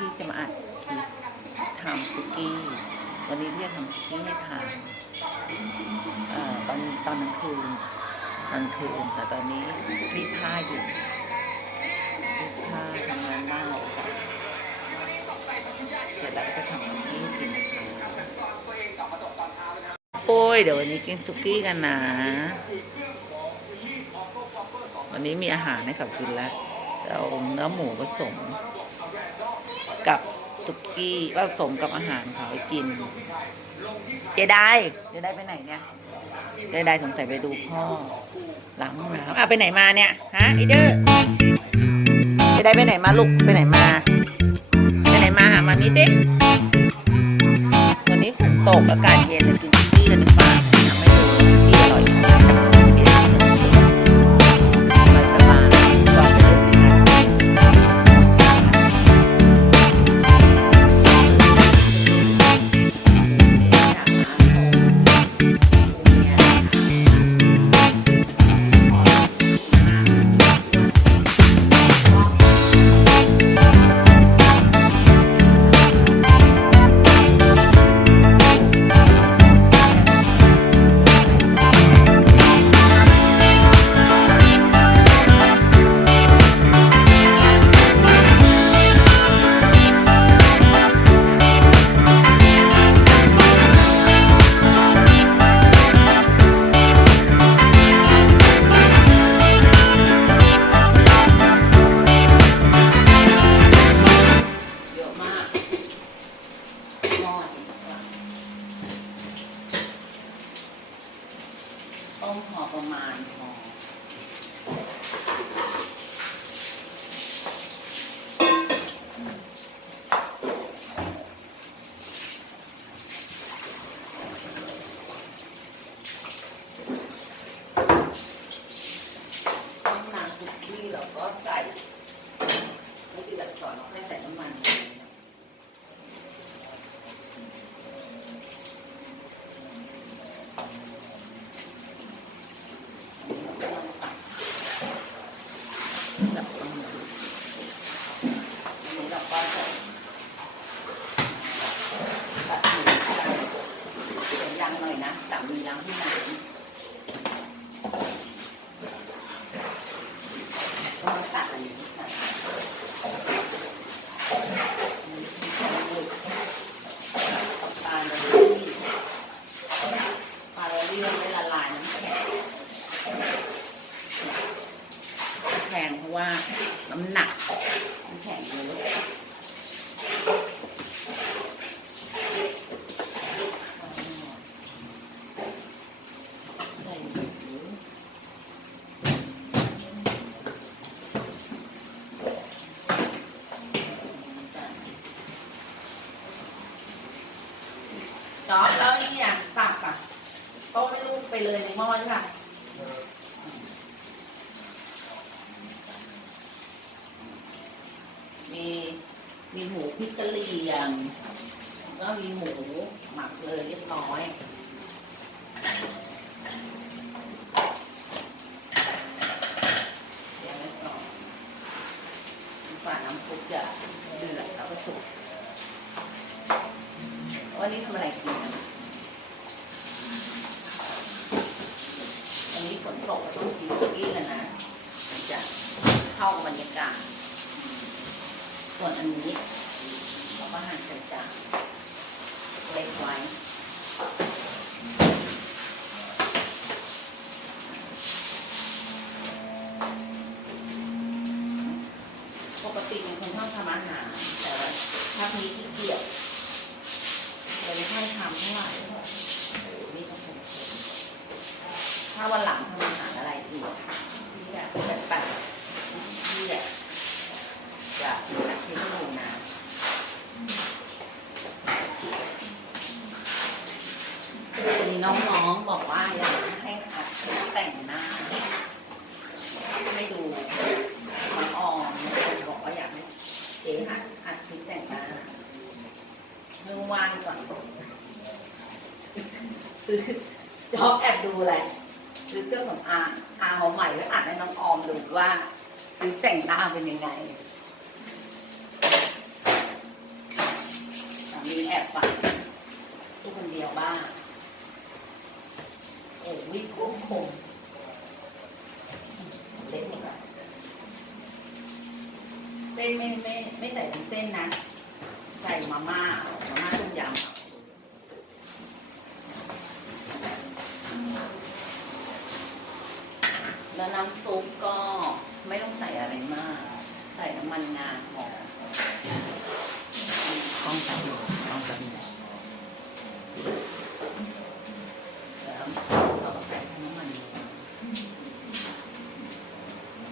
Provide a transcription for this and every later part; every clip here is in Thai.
พี่จะมาอัดคลิปทำสุกี้วันนี้พี่จะทำสุกี้ให้ทานตอนกลางคืนแต่ตอนนี้รีดผ้าอยู่รีดผ้าทำงานบ้านเราก่อนเสร็จแล้วก็จะทำสุกี้ให้กินนะคะโอ้ยเดี๋ยววันนี้กินสุกี้กันนะวันนี้มีอาหารให้เขากินแล้วเอาเนื้อหมูผสมกับสุกี้ผสมกับอาหารเขาไปกินเจได้ไปไหนเนี่ยเจได้สงสัยไปดูพ่อหลังห้องน้ำไปไหนมาเนี่ยฮะไอเด้อเจได้ไปไหนมาลูกไปไหนมาหามามิติวันนี้ฝนตกอากาศเย็นเลยกินสุกี้กันดีกว่าทำให้ดูสุกี้อร่อยต้มพอประมาณพอต้มน้ำซุกี้เราก็ใส่ไม่ติดแบบก่อนเราให้ใส่น้ำมันหน่อยนะสามีล้างที่ไหนก็มาตัดอันนี้ใส่ปลาเลยไม่ละลายน้ำแข็งเพราะว่าน้ำหนักน้ำแข็งเยอะจอบแล้วนี่อ่ะตักอ่ะโต๊ะไม่ลูกไปเลยในหม้อใช่ป่ะมีหมูพริกกะเหรี่ยงก็มีหมูหมักเลยเรียบร้อยเดี๋ยวไว้ก่อนฝ่าน้ำซุปจะเดือดแล้วก็สุกวันนี้ทำอะไรกินอันนี้ฝนตกก็ต้องกินสุกี้กันนะมันจะเข้ากับบรรยากาศส่วนอันนี้เราก็หั่นใส่จานเล็กไว้ปกติเป็นคนชอบทำอาหารแต่ว่าถ้ามีขี้เกียจเลยไม่ค่อยทำเท่าไหร่นี่ต้องเป็นถ้าวันหลังทำอาหารอะไรอีกที่จะแบบที่จะนักที่ต้องดูนะวันนี้น้องๆบอกว่าอยากให้อัดแต่งหน้าให้ดูน้องออมบอกว่าอยากให้เจ๊อัดคลิปแต่งหน้าเมื่อวานก่อนซื้อจอบแอบดูอะไรซื้อเครื่องสำอางของใหม่แล้วอัดให้น้องออมดูว่าซื้อแต่งหน้าเป็นยังไง เ บอ่ะลูกคนเดียวบ้างโอ้ยโค้งคงเล็กหมดละเส้นไม่ใส่เป็นเส้นนะใส่มาม่าต้มยำแล้วน้ำซุปก็ไม่ต้องใส่อะไรมากใส่น้ำมันงาหอมต้องใส่ต้องใส่แล้วเราก็ใส่น้ำมัน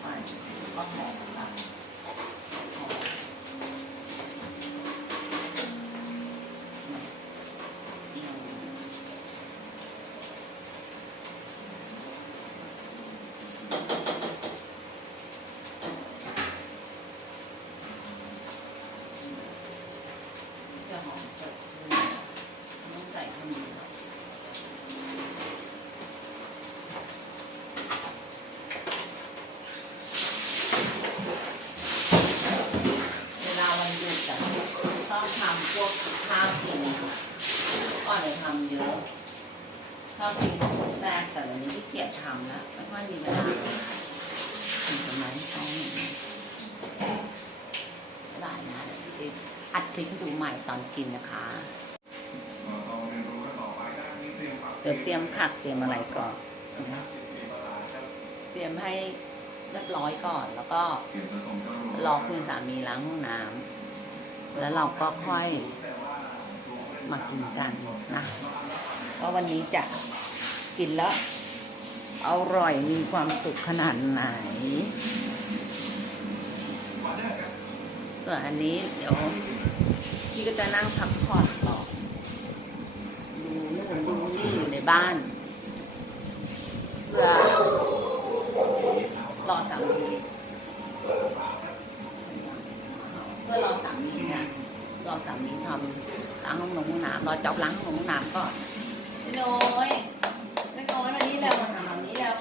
ไปก็หอมค่ะจะหอมจะต้องใส่ข้าวเหนียวเวลาวันหยุดอะชอบทำพวกข้าวกินก่อนจะทำเยอะชอบกินของแรกแต่วันนี้ที่เกียจทำแล้วไม่ค่อยมีเวลาถึงประมาณ2 หนึ่งได้นะเดี๋ยวอัดคลิปดูใหม่ตอนกินนะคะเดี๋ยวเตรียมผักเตรียมอะไรก่อนเตรียมให้เรียบร้อยก่อนแล้วก็รอคุณสามีล้างห้องน้ำแล้วเราก็ค่อยมากินกันนะว่าวันนี้จะกินแล้วอร่อยมีความสุขขนาดไหนส่วนอันนี้เดี๋ยวพี่ก็จะนั่งพักผ่อนต่อดูนู่นดูนี่อยู่ในบ้านเพื่อรอสามีเนี่ยรอสามีทำล้างห้องน้ำรอจ๊อบล้างห้องน้ำก่อนพี่น้อยวันนี้แล้วมาทำแบบนี้แล้ว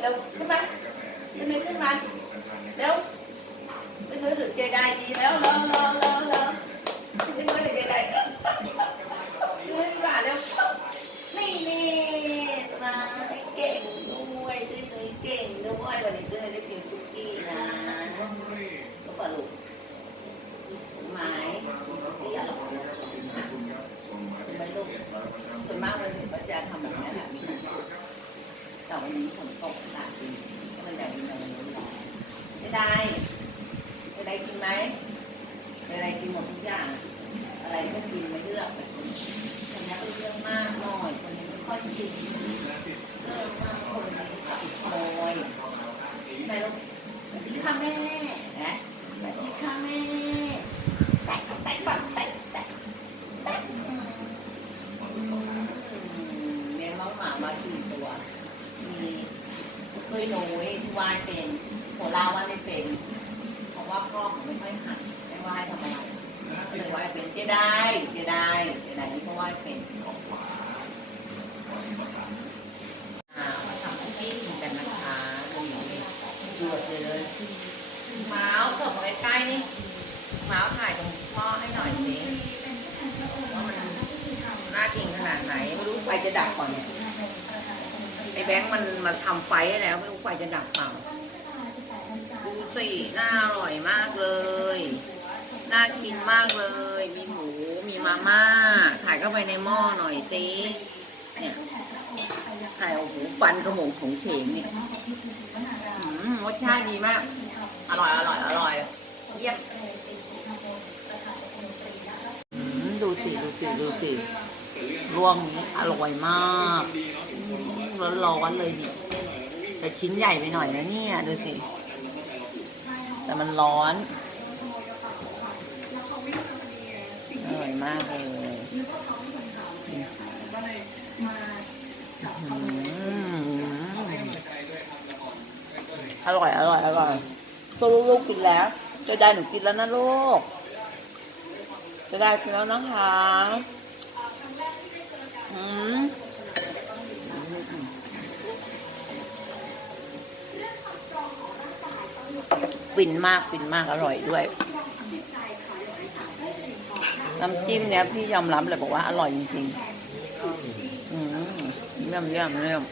แล้วขึ้นมาแล้วเป็นมือถือเจไดดีแล้วเป็นมือถือเจไดขึ้นมาแล้วนี่มาเก่งด้วยเก่งด้วยวันนี้ด้วยได้กินซุกี้นะก็ปลาลูกไม้ที่อร่อยไม่ลูกส่วนมากวันนี้ก็จะทำแบบนี้แหละแต่วันนี้ฝนตกหนักจริงก็ไม่ได้กินอะไรไม่ได้กินไหมไม่ได้กินหมดทุกอย่างอะไรก็กินไม่เลือกคนนี้ก็เลือกมากหน่อยคนนี้ไม่ค่อยกินเลือกมากคนนี้ติดโอยแม่ลูกสวัสดีค่ะแม่นะสวัสดีค่ะแม่แตะเลี้ยงน้องหมามา4 ตัวมีเคยหนูที่ว่ายเป็นโคล่าว่ายไม่เป็นเพราะว่าพ่อผมไม่ค่อยหัดไม่ว่ายทำไมเลยว่ายเป็นเจไดนี่ก็ว่ายเป็นมาทำคุกกี้กันนะคะดูเลยเมาส์เสิร์ฟมาใกล้ๆนี่เมาส์ถ่ายตรงพ่อให้หน่อยสิว่ามันน่ากินขนาดไหนไม่รู้ไฟจะดับก่อนเนี่ยไอ้แบงค์มันมาทำไฟแล้วไม่รู้ไฟจะดับเปล่าดูสิน่าอร่อยมากเลยน่ากินมากเลยมีหมูมีมาม่าถ่ายเข้าไปในหม้อหน่อยสิเนี่ยถ่ายโอ้โหฟันกระหม่อมของเฉงเนี่ยรสชาติดีมากอร่อยเยี่ยมดูสิร่วงนี้อร่อยมากร้อนเลยนี่แต่ชิ้นใหญ่ไปหน่อยนะเนี่ยดูสิแต่มันร้อนอร่อยมากเลยอร่อยตัวลูกกินแล้วจะได้หนูกินแล้วนะลูกจะได้กินแล้วนะคะ ฟินมากฟินมากอร่อยด้วย น้ำจิ้มเนี้ยพี่ยอมรับเลยบอกว่าอร่อยจริงๆเยี่ยม